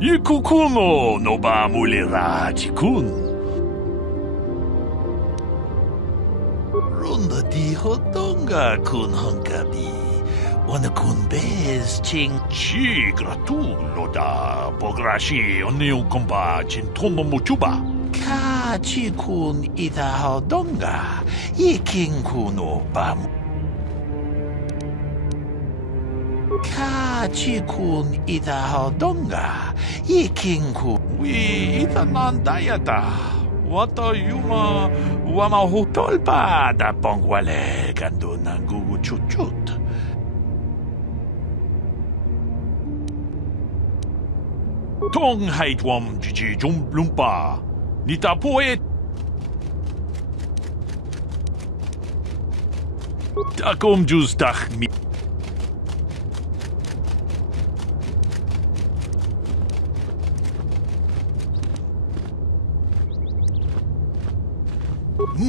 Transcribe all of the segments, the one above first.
Ikukuno no ba mulira chikun. Runda di hodonga kun hunkabi. Wana kun bez ching chi gratulo da bograshi oniu komba chin tombo muchuba. Ka chi kun ida hodonga. Ikin kuno ba Ka chi kun ida hodonga. Ikin kun. Wi ida nandayata. Wata yuma wama hotolpa da pongwale gando nangu chuchut. Tong hait wam jiji lumpa. Nita poet. Takom jus tach mi.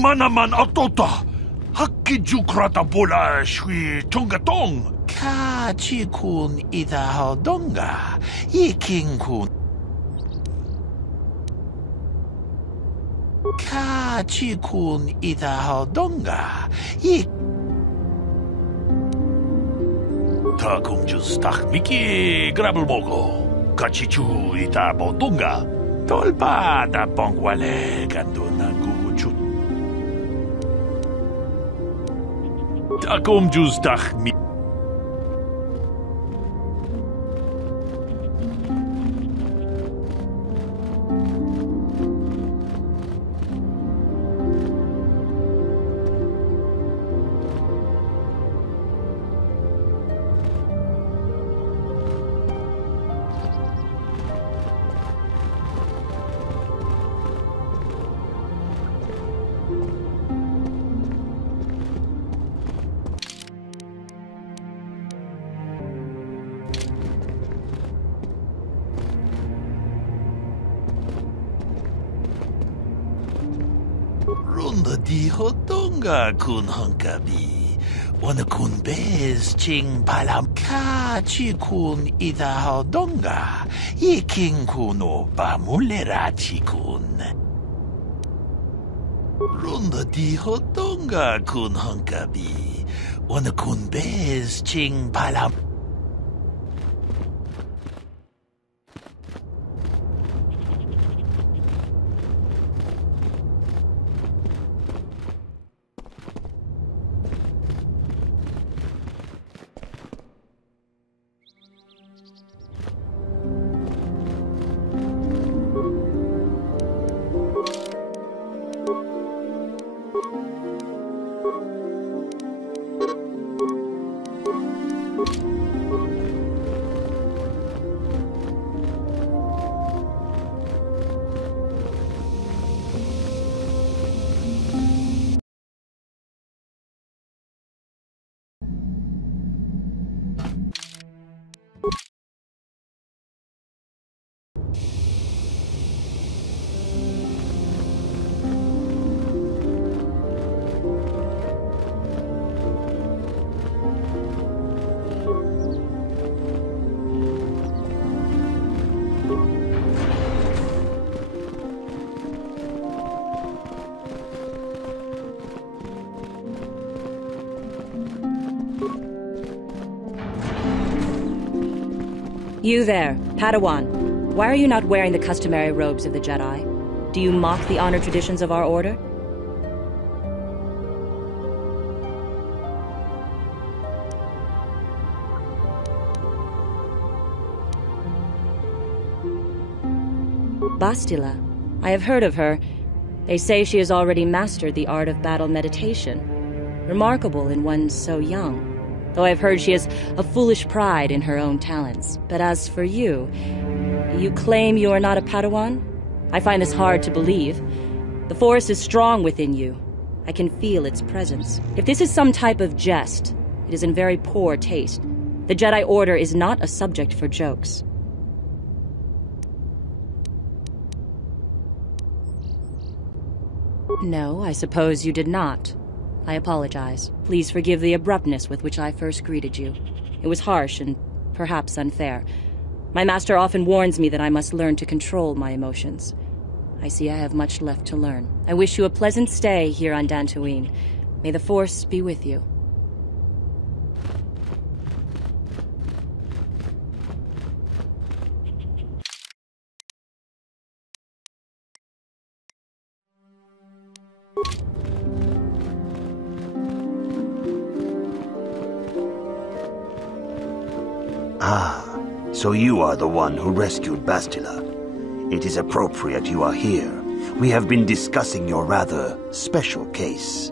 Manaman atota. Hakiju krata bola shui tongatong. Ka chi kun ida hodonga. Ikin kun. Ka chi kun ida hodonga. Takum jus tach miki grabel mogo. Kachichu ita bodonga. Tolpa da pongwale ganduna guguchut. Takum jus tach mi. Runda di hodonga kun hunkabi. Wana kun bez ching palam. Ka chi kun ida hodonga. Ikin kuno ba mulera chikun. Runda di hodonga kun hunkabi. Wana kun bez ching palam. You there, Padawan. Why are you not wearing the customary robes of the Jedi? Do you mock the honor traditions of our order? Bastila. I have heard of her. They say she has already mastered the art of battle meditation. Remarkable in one so young. Though I've heard she has a foolish pride in her own talents. But as for you, you claim you are not a Padawan? I find this hard to believe. The Force is strong within you. I can feel its presence. If this is some type of jest, it is in very poor taste. The Jedi Order is not a subject for jokes. No, I suppose you did not. I apologize. Please forgive the abruptness with which I first greeted you. It was harsh and perhaps unfair. My master often warns me that I must learn to control my emotions. I see I have much left to learn. I wish you a pleasant stay here on Dantooine. May the Force be with you. Ah, so you are the one who rescued Bastila. It is appropriate you are here. We have been discussing your rather special case.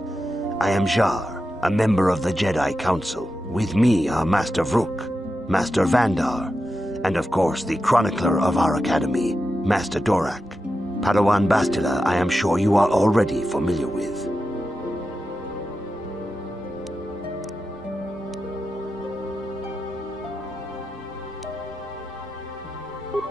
I am Jar, a member of the Jedi Council. With me are Master Vrook, Master Vandar, and of course the chronicler of our academy, Master Dorak. Padawan Bastila, I am sure you are already familiar with.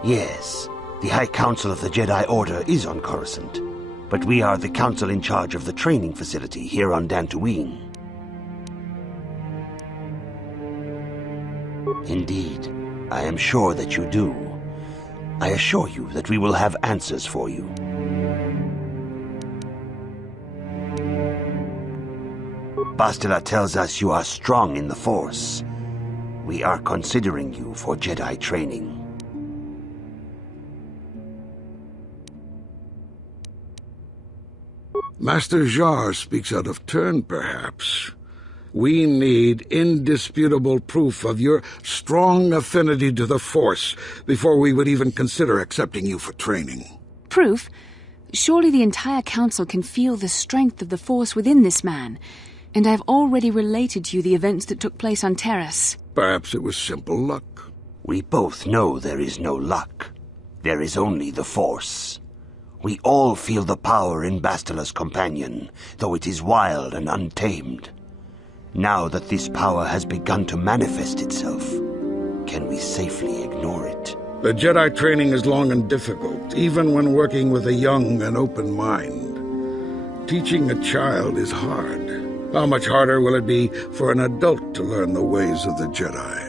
Yes, the High Council of the Jedi Order is on Coruscant, but we are the council in charge of the training facility here on Dantooine. Indeed, I am sure that you do. I assure you that we will have answers for you. Bastila tells us you are strong in the Force. We are considering you for Jedi training. Master Jar speaks out of turn, perhaps. We need indisputable proof of your strong affinity to the Force before we would even consider accepting you for training. Proof? Surely the entire Council can feel the strength of the Force within this man, and I've already related to you the events that took place on Terrace. Perhaps it was simple luck. We both know there is no luck. There is only the Force. We all feel the power in Bastila's companion, though it is wild and untamed. Now that this power has begun to manifest itself, can we safely ignore it? The Jedi training is long and difficult, even when working with a young and open mind. Teaching a child is hard. How much harder will it be for an adult to learn the ways of the Jedi?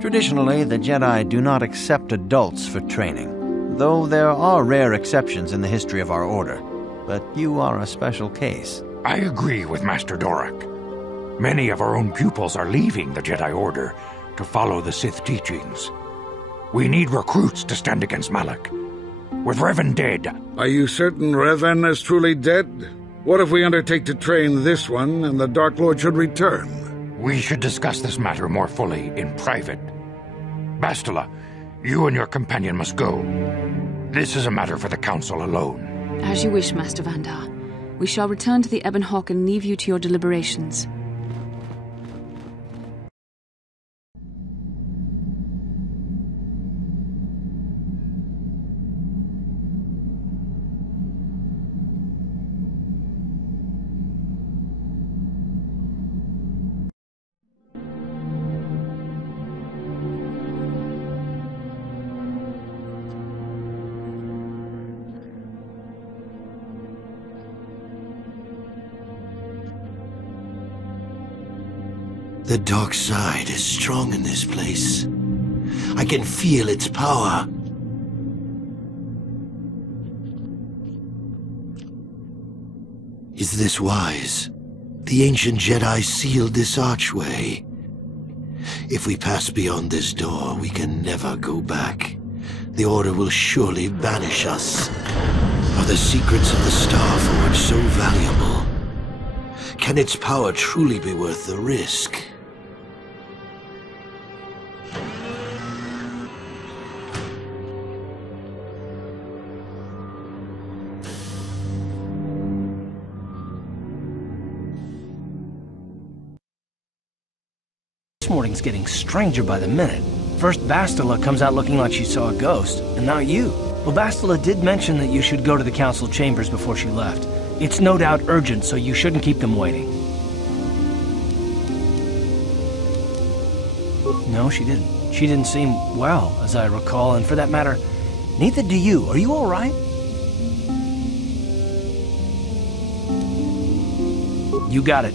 Traditionally, the Jedi do not accept adults for training, though there are rare exceptions in the history of our order. But you are a special case. I agree with Master Dorak. Many of our own pupils are leaving the Jedi Order to follow the Sith teachings. We need recruits to stand against Malak. With Revan dead... Are you certain Revan is truly dead? What if we undertake to train this one and the Dark Lord should return? We should discuss this matter more fully in private. Bastila, you and your companion must go. This is a matter for the Council alone. As you wish, Master Vandar. We shall return to the Ebon Hawk and leave you to your deliberations. The dark side is strong in this place. I can feel its power. Is this wise? The ancient Jedi sealed this archway. If we pass beyond this door, we can never go back. The Order will surely banish us. Are the secrets of the Star Forge so valuable? Can its power truly be worth the risk? This morning's getting stranger by the minute. First Bastila comes out looking like she saw a ghost, and now you. Well, Bastila did mention that you should go to the council chambers before she left. It's no doubt urgent, so you shouldn't keep them waiting. No, she didn't. She didn't seem well, as I recall, and for that matter, neither do you. Are you all right? You got it.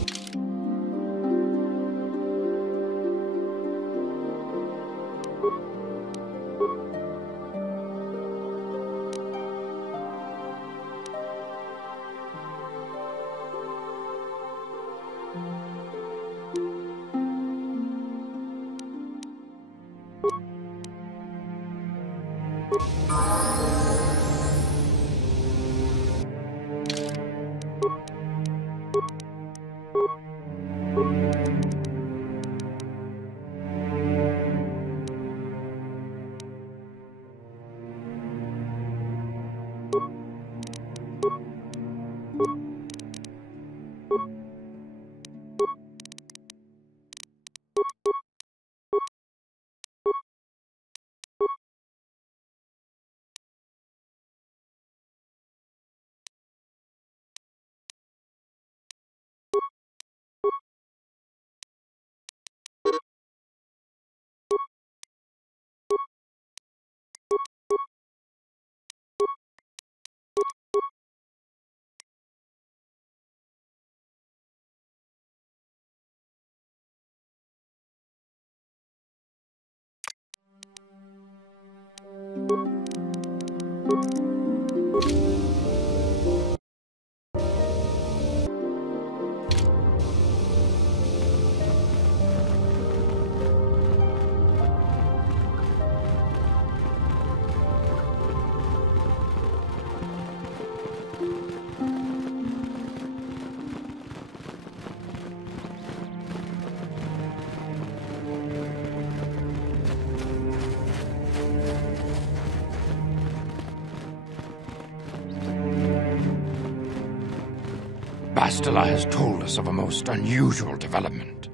Bastila has told us of a most unusual development.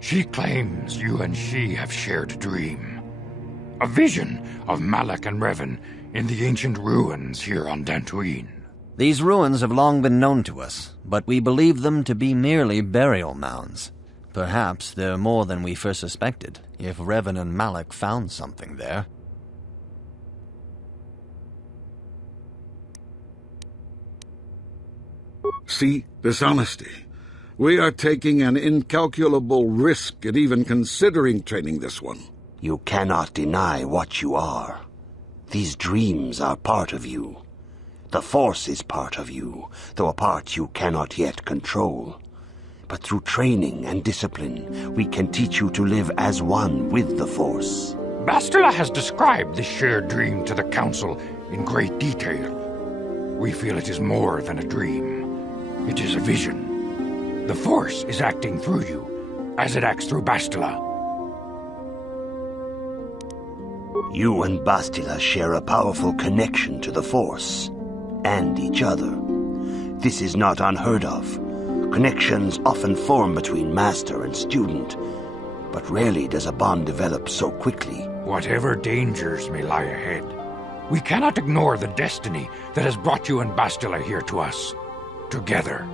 She claims you and she have shared a dream. A vision of Malak and Revan in the ancient ruins here on Dantooine. These ruins have long been known to us, but we believe them to be merely burial mounds. Perhaps they're more than we first suspected, if Revan and Malak found something there. See, dishonesty. We are taking an incalculable risk at even considering training this one. You cannot deny what you are. These dreams are part of you. The Force is part of you, though a part you cannot yet control. But through training and discipline, we can teach you to live as one with the Force. Bastila has described this shared dream to the Council in great detail. We feel it is more than a dream. It is a vision. The Force is acting through you, as it acts through Bastila. You and Bastila share a powerful connection to the Force, and each other. This is not unheard of. Connections often form between master and student, but rarely does a bond develop so quickly. Whatever dangers may lie ahead, we cannot ignore the destiny that has brought you and Bastila here to us. Together.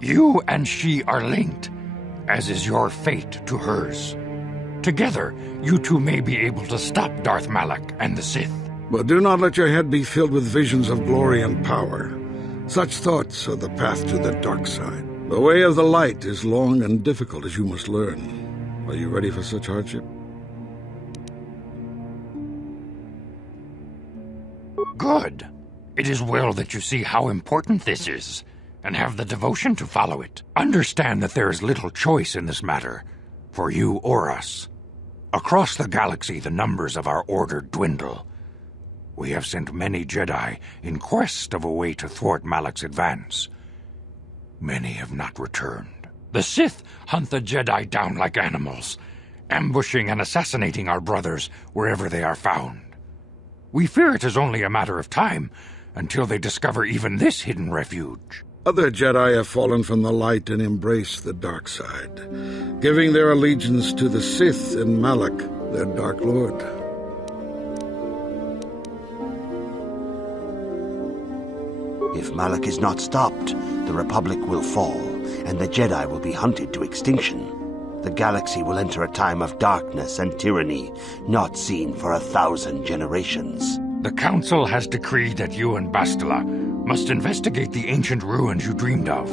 You and she are linked, as is your fate to hers. Together, you two may be able to stop Darth Malak and the Sith. But do not let your head be filled with visions of glory and power. Such thoughts are the path to the dark side. The way of the light is long and difficult, as you must learn. Are you ready for such hardship? Good. It is well that you see how important this is, and have the devotion to follow it. Understand that there is little choice in this matter, for you or us. Across the galaxy, the numbers of our order dwindle. We have sent many Jedi in quest of a way to thwart Malak's advance. Many have not returned. The Sith hunt the Jedi down like animals, ambushing and assassinating our brothers wherever they are found. We fear it is only a matter of time until they discover even this hidden refuge. Other Jedi have fallen from the light and embraced the dark side, giving their allegiance to the Sith and Malak, their Dark Lord. If Malak is not stopped, the Republic will fall, and the Jedi will be hunted to extinction. The galaxy will enter a time of darkness and tyranny, not seen for 1,000 generations. The Council has decreed that you and Bastila must investigate the ancient ruins you dreamed of,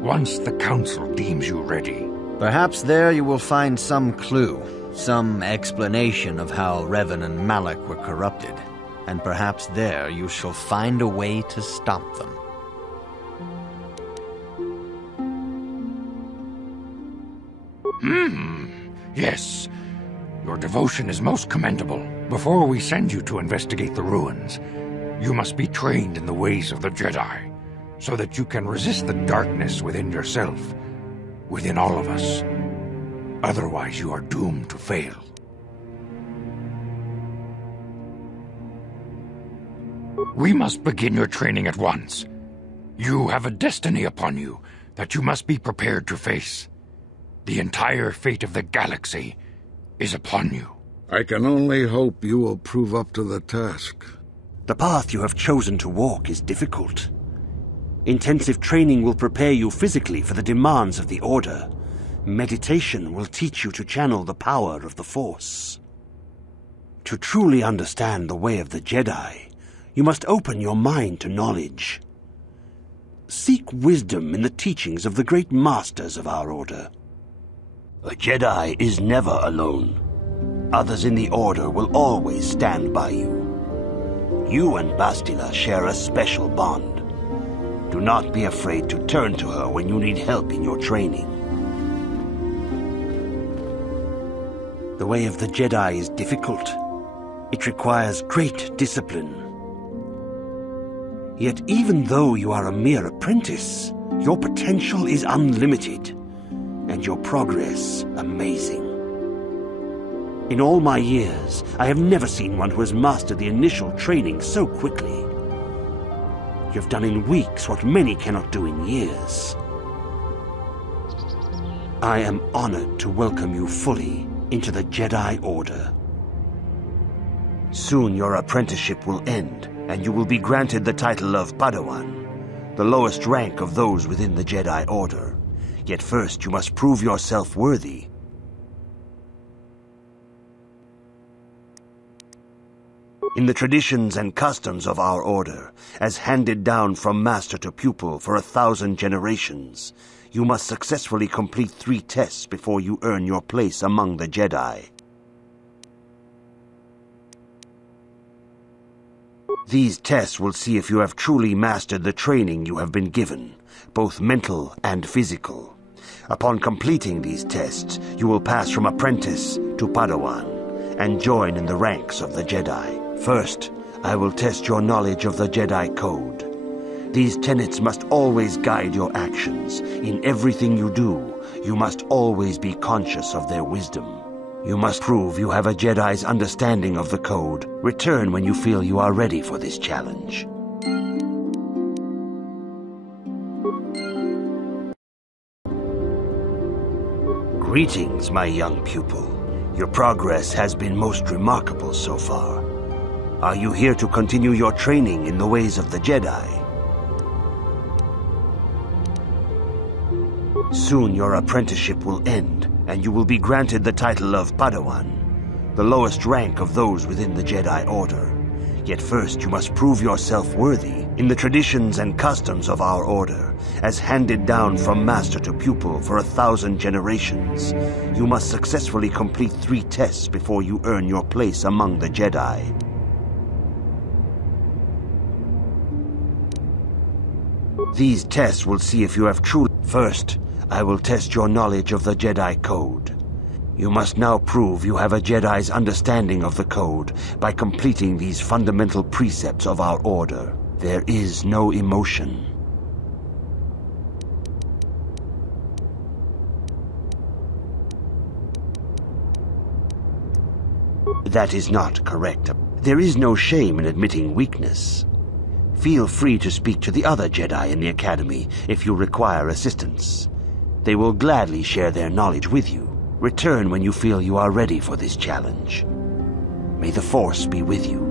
once the Council deems you ready. Perhaps there you will find some clue, some explanation of how Revan and Malak were corrupted, and perhaps there you shall find a way to stop them. Yes. Your devotion is most commendable. Before we send you to investigate the ruins, you must be trained in the ways of the Jedi, so that you can resist the darkness within yourself, within all of us. Otherwise, you are doomed to fail. We must begin your training at once. You have a destiny upon you that you must be prepared to face. The entire fate of the galaxy is upon you. I can only hope you will prove up to the task. The path you have chosen to walk is difficult. Intensive training will prepare you physically for the demands of the Order. Meditation will teach you to channel the power of the Force. To truly understand the way of the Jedi, you must open your mind to knowledge. Seek wisdom in the teachings of the great masters of our Order. A Jedi is never alone. Others in the Order will always stand by you. You and Bastila share a special bond. Do not be afraid to turn to her when you need help in your training. The way of the Jedi is difficult. It requires great discipline. Yet even though you are a mere apprentice, your potential is unlimited, and your progress amazing. In all my years, I have never seen one who has mastered the initial training so quickly. You have done in weeks what many cannot do in years. I am honored to welcome you fully into the Jedi Order. Soon your apprenticeship will end, and you will be granted the title of Padawan, the lowest rank of those within the Jedi Order. Yet first you must prove yourself worthy. In the traditions and customs of our Order, as handed down from master to pupil for 1,000 generations, you must successfully complete 3 tests before you earn your place among the Jedi. These tests will see if you have truly mastered the training you have been given, both mental and physical. Upon completing these tests, you will pass from apprentice to Padawan and join in the ranks of the Jedi. First, I will test your knowledge of the Jedi Code. These tenets must always guide your actions. In everything you do, you must always be conscious of their wisdom. You must prove you have a Jedi's understanding of the Code. Return when you feel you are ready for this challenge. Greetings, my young pupil. Your progress has been most remarkable so far. Are you here to continue your training in the ways of the Jedi? Soon your apprenticeship will end, and you will be granted the title of Padawan, the lowest rank of those within the Jedi Order. Yet first you must prove yourself worthy. In the traditions and customs of our Order, as handed down from master to pupil for 1,000 generations, you must successfully complete 3 tests before you earn your place among the Jedi. These tests will see if you have truly... First, I will test your knowledge of the Jedi Code. You must now prove you have a Jedi's understanding of the Code by completing these fundamental precepts of our Order. There is no emotion. That is not correct. There is no shame in admitting weakness. Feel free to speak to the other Jedi in the Academy if you require assistance. They will gladly share their knowledge with you. Return when you feel you are ready for this challenge. May the Force be with you.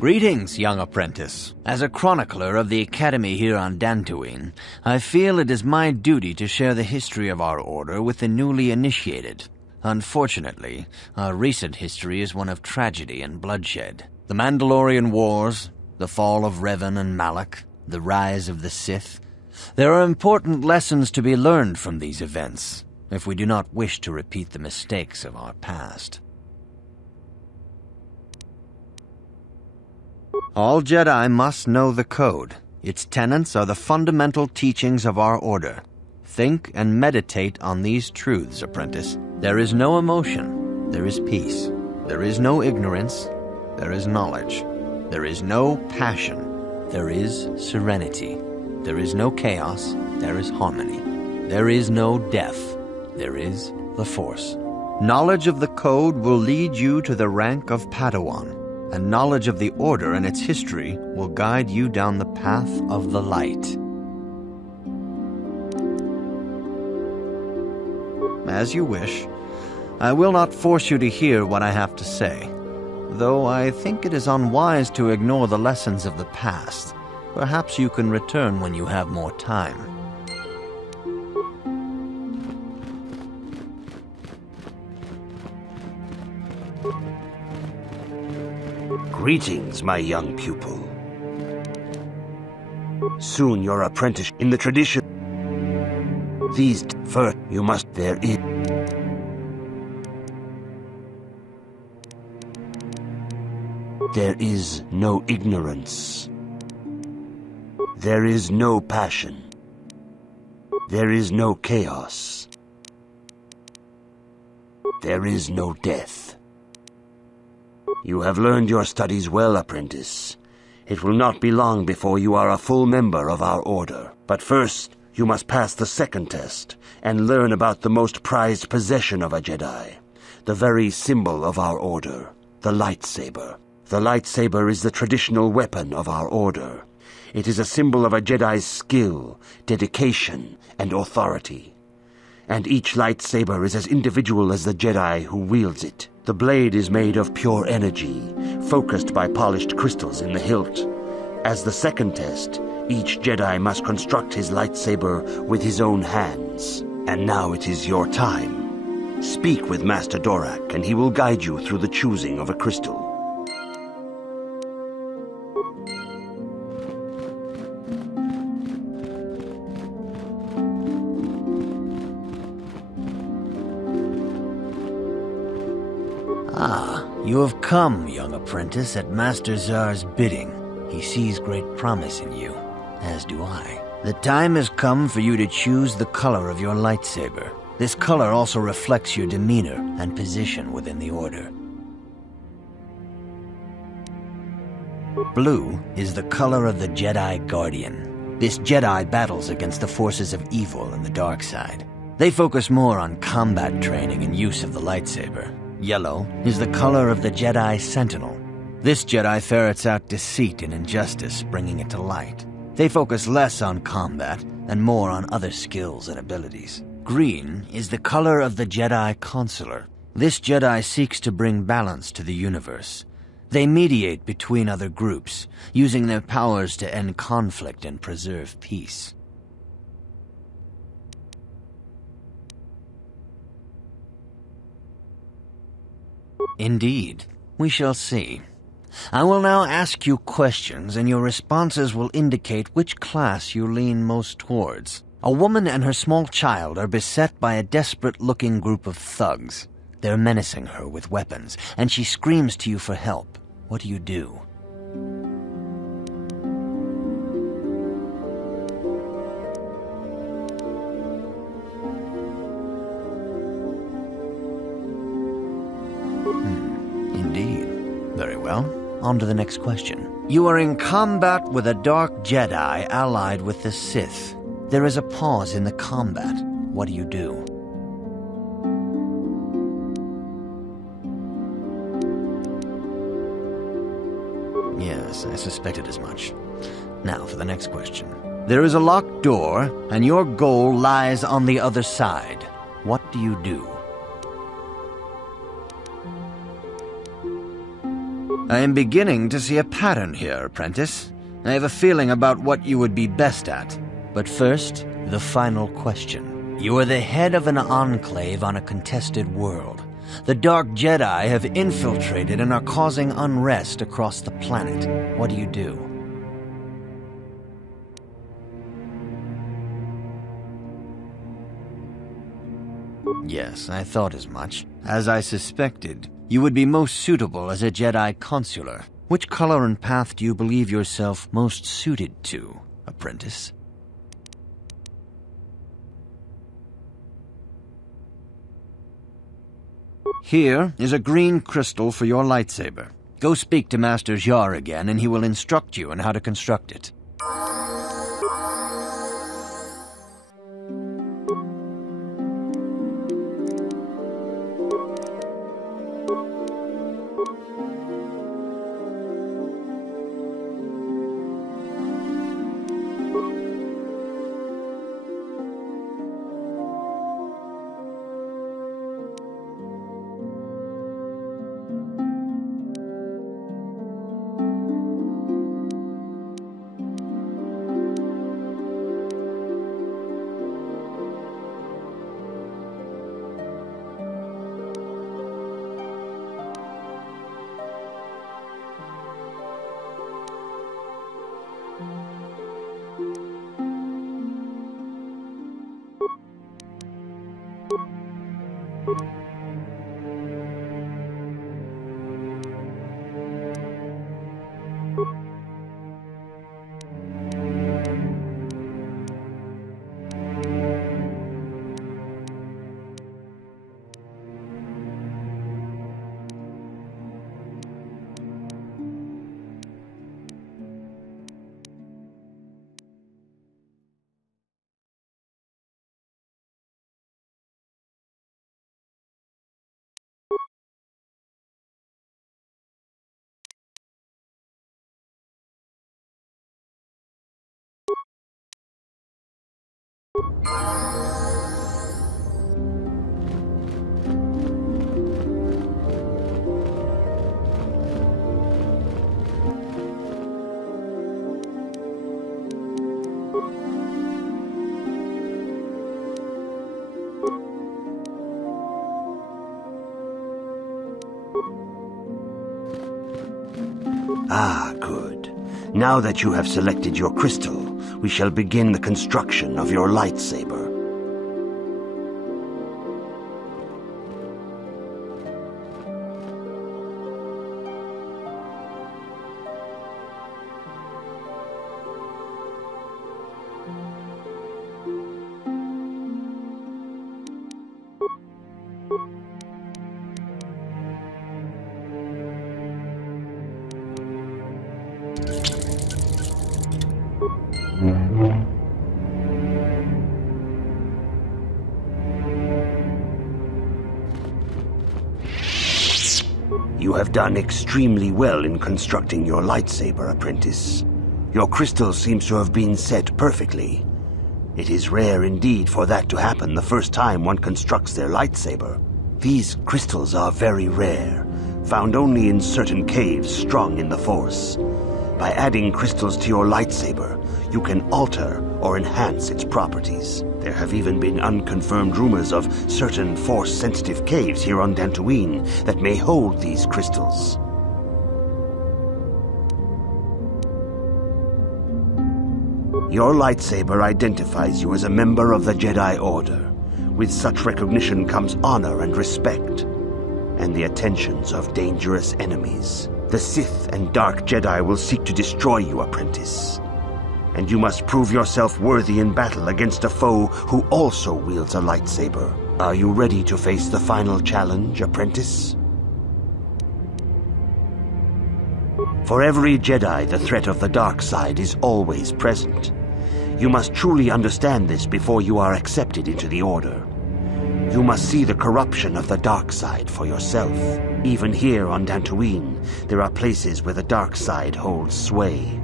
Greetings, young apprentice. As a chronicler of the Academy here on Dantooine, I feel it is my duty to share the history of our Order with the newly initiated. Unfortunately, our recent history is one of tragedy and bloodshed. The Mandalorian Wars, the fall of Revan and Malak, the rise of the Sith. There are important lessons to be learned from these events, if we do not wish to repeat the mistakes of our past. All Jedi must know the Code, Its tenets are the fundamental teachings of our order. Think and meditate on these truths, apprentice. There is no emotion. There is peace. There is no ignorance. There is knowledge. There is no passion. There is serenity. There is no chaos. There is harmony. There is no death. There is the Force. Knowledge of the code will lead you to the rank of Padawan, and knowledge of the Order and its history will guide you down the path of the light. As you wish. I will not force you to hear what I have to say, though I think it is unwise to ignore the lessons of the past. Perhaps you can return when you have more time. Greetings, my young pupil. Soon your apprentice in the tradition. These first you must therein. There is no ignorance. There is no passion. There is no chaos. There is no death. You have learned your studies well, apprentice. It will not be long before you are a full member of our order. But first, you must pass the second test and learn about the most prized possession of a Jedi, the very symbol of our order, the lightsaber. The lightsaber is the traditional weapon of our order. It is a symbol of a Jedi's skill, dedication, and authority. And each lightsaber is as individual as the Jedi who wields it. The blade is made of pure energy, focused by polished crystals in the hilt. As the second test, each Jedi must construct his lightsaber with his own hands. And now it is your time. Speak with Master Dorak, and he will guide you through the choosing of a crystal. Ah, you have come, young apprentice, at Master Zar's bidding. He sees great promise in you, as do I. The time has come for you to choose the color of your lightsaber. This color also reflects your demeanor and position within the Order. Blue is the color of the Jedi Guardian. This Jedi battles against the forces of evil and the dark side. They focus more on combat training and use of the lightsaber. Yellow is the color of the Jedi Sentinel. This Jedi ferrets out deceit and injustice, bringing it to light. They focus less on combat and more on other skills and abilities. Green is the color of the Jedi Counselor. This Jedi seeks to bring balance to the universe. They mediate between other groups, using their powers to end conflict and preserve peace. Indeed. We shall see. I will now ask you questions, and your responses will indicate which class you lean most towards. A woman and her small child are beset by a desperate-looking group of thugs. They're menacing her with weapons, and she screams to you for help. What do you do? Indeed. Very well. On to the next question. You are in combat with a dark Jedi allied with the Sith. There is a pause in the combat. What do you do? Yes, I suspected as much. Now for the next question. There is a locked door, and your goal lies on the other side. What do you do? I am beginning to see a pattern here, apprentice. I have a feeling about what you would be best at. But first, the final question. You are the head of an enclave on a contested world. The Dark Jedi have infiltrated and are causing unrest across the planet. What do you do? Yes, I thought as much. As I suspected, you would be most suitable as a Jedi Consular. Which color and path do you believe yourself most suited to? apprentice. Here is a green crystal for your lightsaber. Go speak to Master Jar again, and he will instruct you on how to construct it. Ah, good. Now that you have selected your crystal, we shall begin the construction of your lightsaber. You have done extremely well in constructing your lightsaber, apprentice. Your crystal seems to have been set perfectly. It is rare indeed for that to happen the first time one constructs their lightsaber. These crystals are very rare, found only in certain caves strong in the Force. By adding crystals to your lightsaber, you can alter or enhance its properties. There have even been unconfirmed rumors of certain Force-sensitive caves here on Dantooine that may hold these crystals. Your lightsaber identifies you as a member of the Jedi Order. With such recognition comes honor and respect, and the attentions of dangerous enemies. The Sith and Dark Jedi will seek to destroy you, apprentice. And you must prove yourself worthy in battle against a foe who also wields a lightsaber. Are you ready to face the final challenge, apprentice? For every Jedi, the threat of the dark side is always present. You must truly understand this before you are accepted into the Order. You must see the corruption of the dark side for yourself. Even here on Dantooine, there are places where the dark side holds sway,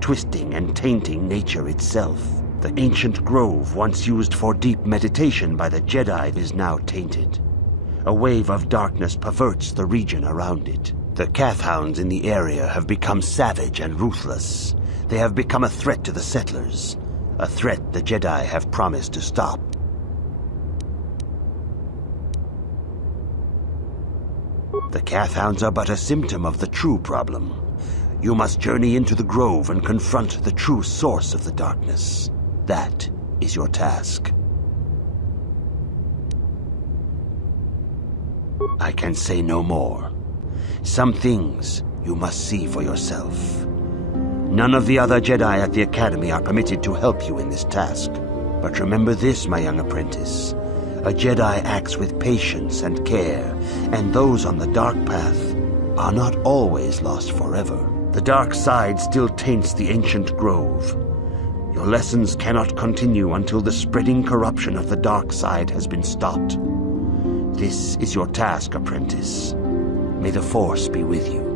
twisting and tainting nature itself. The ancient grove once used for deep meditation by the Jedi is now tainted. A wave of darkness perverts the region around it. The Kathhounds in the area have become savage and ruthless. They have become a threat to the settlers, a threat the Jedi have promised to stop. The Kathhounds are but a symptom of the true problem. You must journey into the grove and confront the true source of the darkness. That is your task. I can say no more. Some things you must see for yourself. None of the other Jedi at the Academy are permitted to help you in this task. But remember this, my young apprentice. A Jedi acts with patience and care, and those on the dark path are not always lost forever. The dark side still taints the ancient grove. Your lessons cannot continue until the spreading corruption of the dark side has been stopped. This is your task, apprentice. May the Force be with you.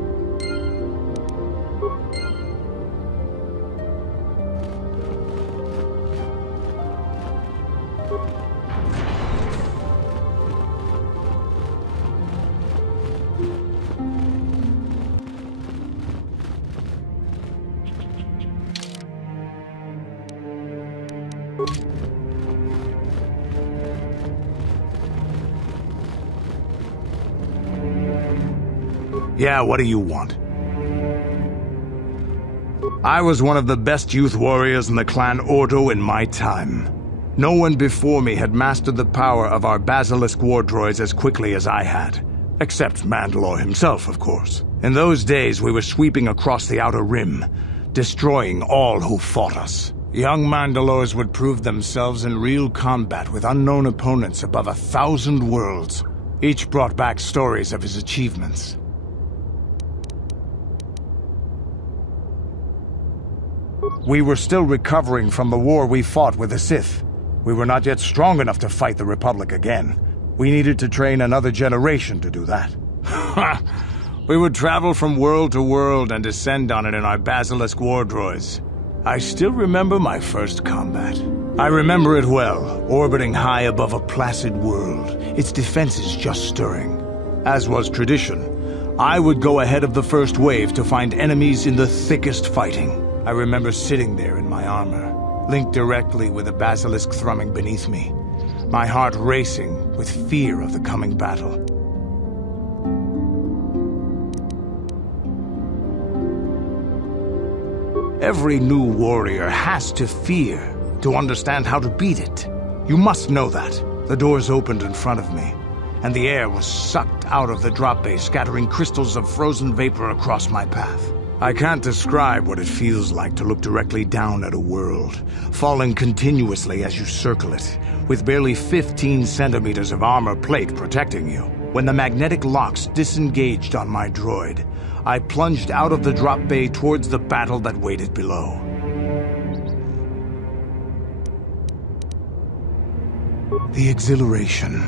Yeah, what do you want? I was one of the best youth warriors in the clan Ordo in my time. No one before me had mastered the power of our basilisk war droids as quickly as I had. Except Mandalore himself, of course. In those days, we were sweeping across the Outer Rim, destroying all who fought us. Young Mandalores would prove themselves in real combat with unknown opponents above 1,000 worlds. Each brought back stories of his achievements. We were still recovering from the war we fought with the Sith. We were not yet strong enough to fight the Republic again. We needed to train another generation to do that. We would travel from world to world and descend on it in our basilisk war droids. I still remember my first combat. I remember it well, orbiting high above a placid world, its defenses just stirring. As was tradition, I would go ahead of the first wave to find enemies in the thickest fighting. I remember sitting there in my armor, linked directly with the basilisk thrumming beneath me, my heart racing with fear of the coming battle. Every new warrior has to fear to understand how to beat it. You must know that. The doors opened in front of me, and the air was sucked out of the drop bay, scattering crystals of frozen vapor across my path. I can't describe what it feels like to look directly down at a world, falling continuously as you circle it, with barely 15 centimeters of armor plate protecting you. When the magnetic locks disengaged on my droid, I plunged out of the drop bay towards the battle that waited below. The exhilaration,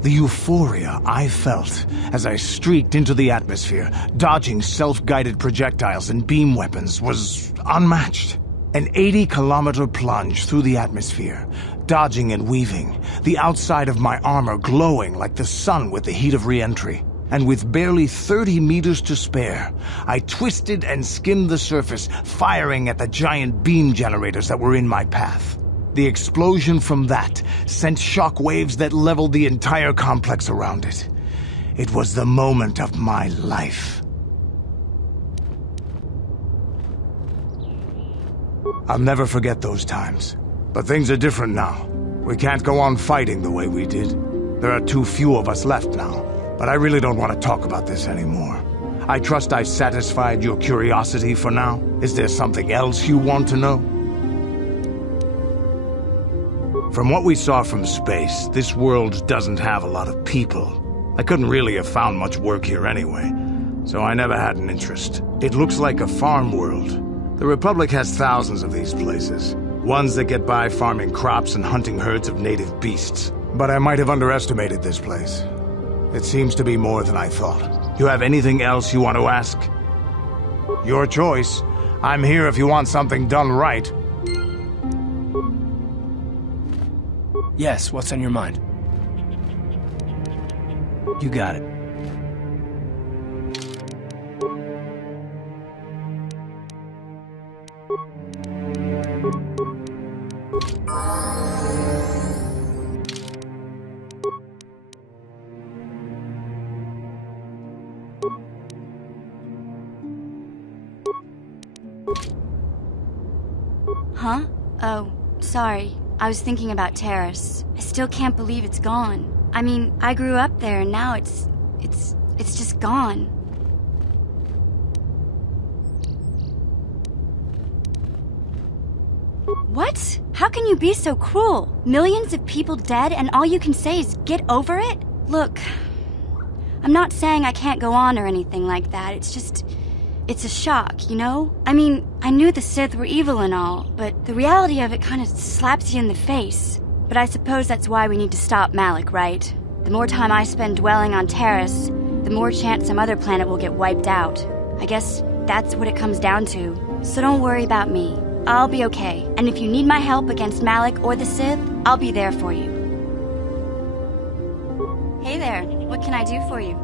the euphoria I felt as I streaked into the atmosphere, dodging self-guided projectiles and beam weapons, was unmatched. An 80-kilometer plunge through the atmosphere, dodging and weaving, the outside of my armor glowing like the sun with the heat of re-entry. And with barely 30 meters to spare, I twisted and skimmed the surface, firing at the giant beam generators that were in my path. The explosion from that sent shock waves that leveled the entire complex around it. It was the moment of my life. I'll never forget those times. But things are different now. We can't go on fighting the way we did. There are too few of us left now. But I really don't want to talk about this anymore. I trust I've satisfied your curiosity for now. Is there something else you want to know? From what we saw from space, this world doesn't have a lot of people. I couldn't really have found much work here anyway, so I never had an interest. It looks like a farm world. The Republic has thousands of these places. Ones that get by farming crops and hunting herds of native beasts. But I might have underestimated this place. It seems to be more than I thought. You have anything else you want to ask? Your choice. I'm here if you want something done right. Yes, what's on your mind? You got it. Huh? Oh, sorry. I was thinking about Terrace. I still can't believe it's gone. I mean, I grew up there and now it's just gone. What? How can you be so cruel? Millions of people dead and all you can say is get over it? Look, I'm not saying I can't go on or anything like that. It's a shock, you know? I mean, I knew the Sith were evil and all, but the reality of it kind of slaps you in the face. But I suppose that's why we need to stop Malak, right? The more time I spend dwelling on Taris, the more chance some other planet will get wiped out. I guess that's what it comes down to. So don't worry about me. I'll be okay. And if you need my help against Malak or the Sith, I'll be there for you. Hey there, what can I do for you?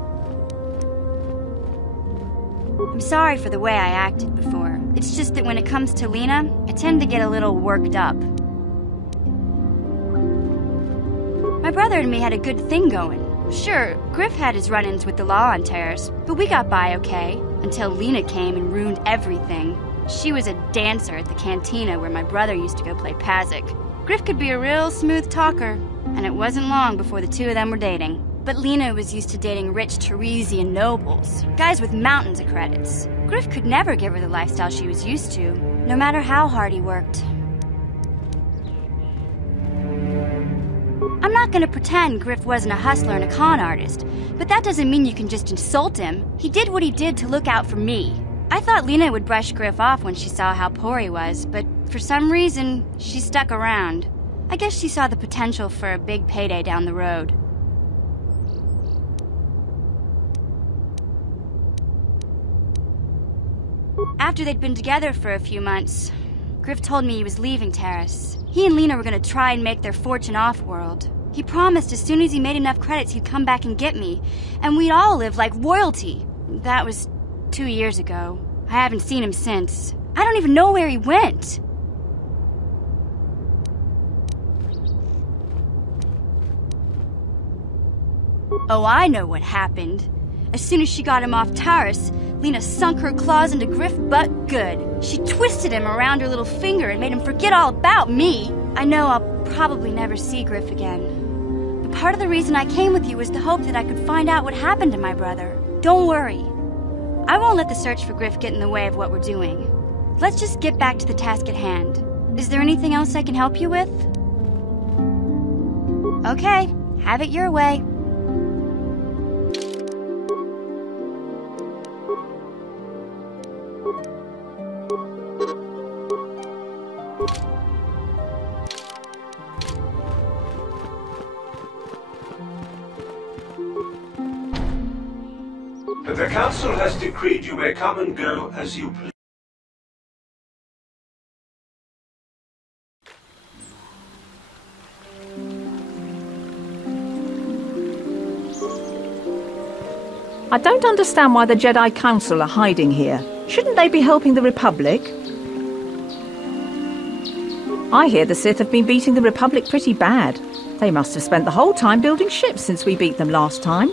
I'm sorry for the way I acted before. It's just that when it comes to Lena, I tend to get a little worked up. My brother and me had a good thing going. Sure, Griff had his run-ins with the law on Taris, but we got by okay, until Lena came and ruined everything. She was a dancer at the cantina where my brother used to go play Pazik. Griff could be a real smooth talker, and it wasn't long before the two of them were dating. But Lena was used to dating rich Teresian nobles, guys with mountains of credits. Griff could never give her the lifestyle she was used to, no matter how hard he worked. I'm not gonna pretend Griff wasn't a hustler and a con artist, but that doesn't mean you can just insult him. He did what he did to look out for me. I thought Lena would brush Griff off when she saw how poor he was, but for some reason, she stuck around. I guess she saw the potential for a big payday down the road. After they'd been together for a few months, Griff told me he was leaving Taris. He and Lena were gonna try and make their fortune off-world. He promised as soon as he made enough credits he'd come back and get me, and we'd all live like royalty. That was 2 years ago. I haven't seen him since. I don't even know where he went. Oh, I know what happened. As soon as she got him off Taris, Lena sunk her claws into Griff but good. She twisted him around her little finger and made him forget all about me. I know I'll probably never see Griff again. But part of the reason I came with you was the hope that I could find out what happened to my brother. Don't worry. I won't let the search for Griff get in the way of what we're doing. Let's just get back to the task at hand. Is there anything else I can help you with? Okay, have it your way. The Council has decreed you may come and go as you please. I don't understand why the Jedi Council are hiding here. Shouldn't they be helping the Republic? I hear the Sith have been beating the Republic pretty bad. They must have spent the whole time building ships since we beat them last time.